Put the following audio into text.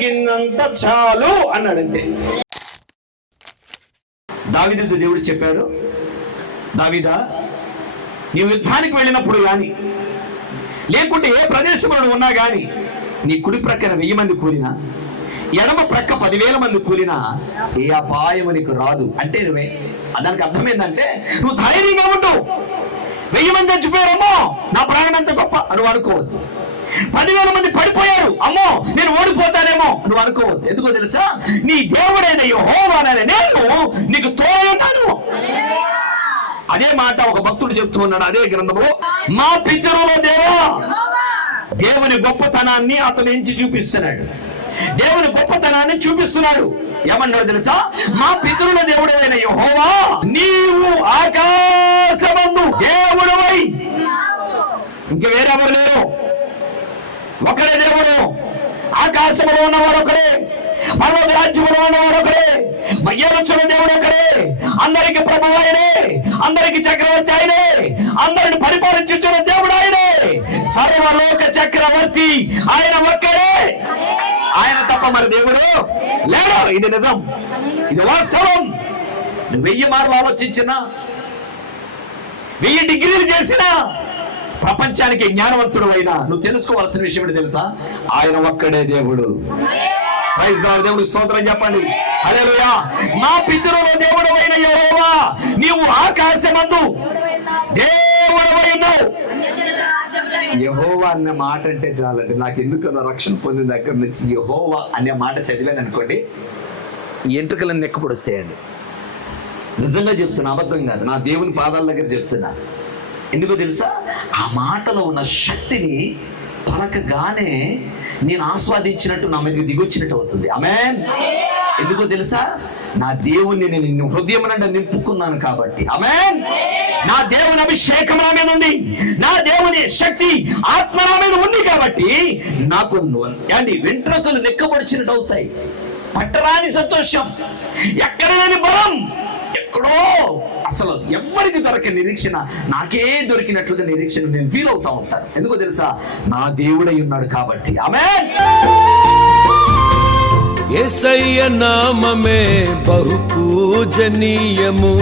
గిన్నంత చాలు అన్నాడంతే. దావీదుతో దేవుడు చెప్పాడు, దావీదా, నీవు యుద్ధానికి వెళ్ళినప్పుడు కానీ లేకుంటే ఏ ప్రదేశంలో ఉన్నా కానీ నీ కుడి ప్రక్కన 1000 మంది కూలినా, ఎడమ ప్రక్క 10,000 మంది కూలినా ఏ అపాయము నీకు రాదు. అంటే నువ్వే దానికి అర్థం ఏంటంటే, నువ్వు ధైర్యంగా ఉండు. 1000 మంది చచ్చిపోయారమ్మో నా ప్రాణం ఎంత గొప్ప నువ్వు అనుకోవద్దు. 10,000 మంది పడిపోయారు, అమ్మో నేను ఓడిపోతానేమో నువ్వు అనుకోవద్దు. ఎందుకో తెలుసా, నీ దేవుడైన యెహోవానైన నేను నీకు తోడై ఉన్నాను. అదే మాట ఒక భక్తుడు చెప్తూ ఉన్నాడు అదే గ్రంథంలో, మా పితరుల దేవా, దేవుని గొప్పతనాన్ని అతను ఎంచి చూపిస్తున్నాడు. దేవుని గొప్పతనాన్ని చూపిస్తున్నాడు. ఏమన్నాడు తెలుసా, మా పితరుల దేవుడైన యెహోవా, నీవు ఆకాశమందు దేవుడవై, ఇంక వేరెవరు లేరు, ఒకడే దేవుడు. ఆకాశంలో ఉన్నవాడు ఒకడే, పర్వత రాజ్యంలో ఉన్నవాడు ఒకడే, మయ్యేలుచున్న దేవుడు ఒకడే, అందరికి ప్రభువు ఆయనే, అందరికి చక్రవర్తి ఆయనే, అందరిని పరిపాలించుచున్న దేవుడు ఆయనే, సర్వలోక చక్రవర్తి ఆయన ఒక్కడే. ఆయన తప్ప మరి దేవుడు లేడు. ఇది నిజం, ఇది వాస్తవం. నువ్వు 1000 మార్లు ఆలోచించినా, 1000 డిగ్రీలు చేసినా, ప్రపంచానికి జ్ఞానవంతుడు అయినా నువ్వు తెలుసుకోవాల్సిన విషయం ఏంటి తెలుసా, ఆయన ఒక్కడే దేవుడు. ప్రైజ్ లార్డ్, దేవుడు స్తోత్రం చెప్పండి. హల్లెలూయా. మా పితరుల దేవుడవైన యెహోవా, నీవు ఆకాశమందు దేవుడవై ఉన్నావు. యెహోవా అనే మాట అంటే చాలండి. నాకు ఎందుకన్నా రక్షణ పొందిన దగ్గర నుంచి యెహోవా అనే మాట చదివాను అనుకోండి, ఎంట్రుకలను నెక్కపొడుస్తాయండి. నిజంగా చెప్తున్నా, అబద్ధం కాదు. నా దేవుని పాదాల దగ్గర చెప్తున్నా. ఎందుకో తెలుసా, ఆ మాటలో ఉన్న శక్తిని పలకగానే నేను ఆస్వాదించినట్టు నా మీదకి దిగొచ్చినట్టు అవుతుంది. ఆమేన్. ఎందుకో తెలుసా, నా దేవుని నేను హృదయం నుండి నింపుకున్నాను కాబట్టి. ఆమేన్. నా దేవుని అభిషేకం నా మీద ఉంది, నా దేవుని శక్తి ఆత్మ నా మీద ఉంది కాబట్టి నాకు వెంట్రుకలు నెక్కబడిచినట్టు అవుతాయి. పట్టరాని సంతోషం, ఎక్కడ లేని బలం, ఎక్కడో అసలు ఎవ్వరికి దొరకని నిరీక్షణ నాకే దొరికినట్లుగా నిరీక్షణ నేను ఫీల్ అవుతా ఉంటాను. ఎందుకో తెలుసా, నా దేవుడై ఉన్నాడు కాబట్టి. ఆమేన్. యేసయ్య నామమే బహు పూజనీయము.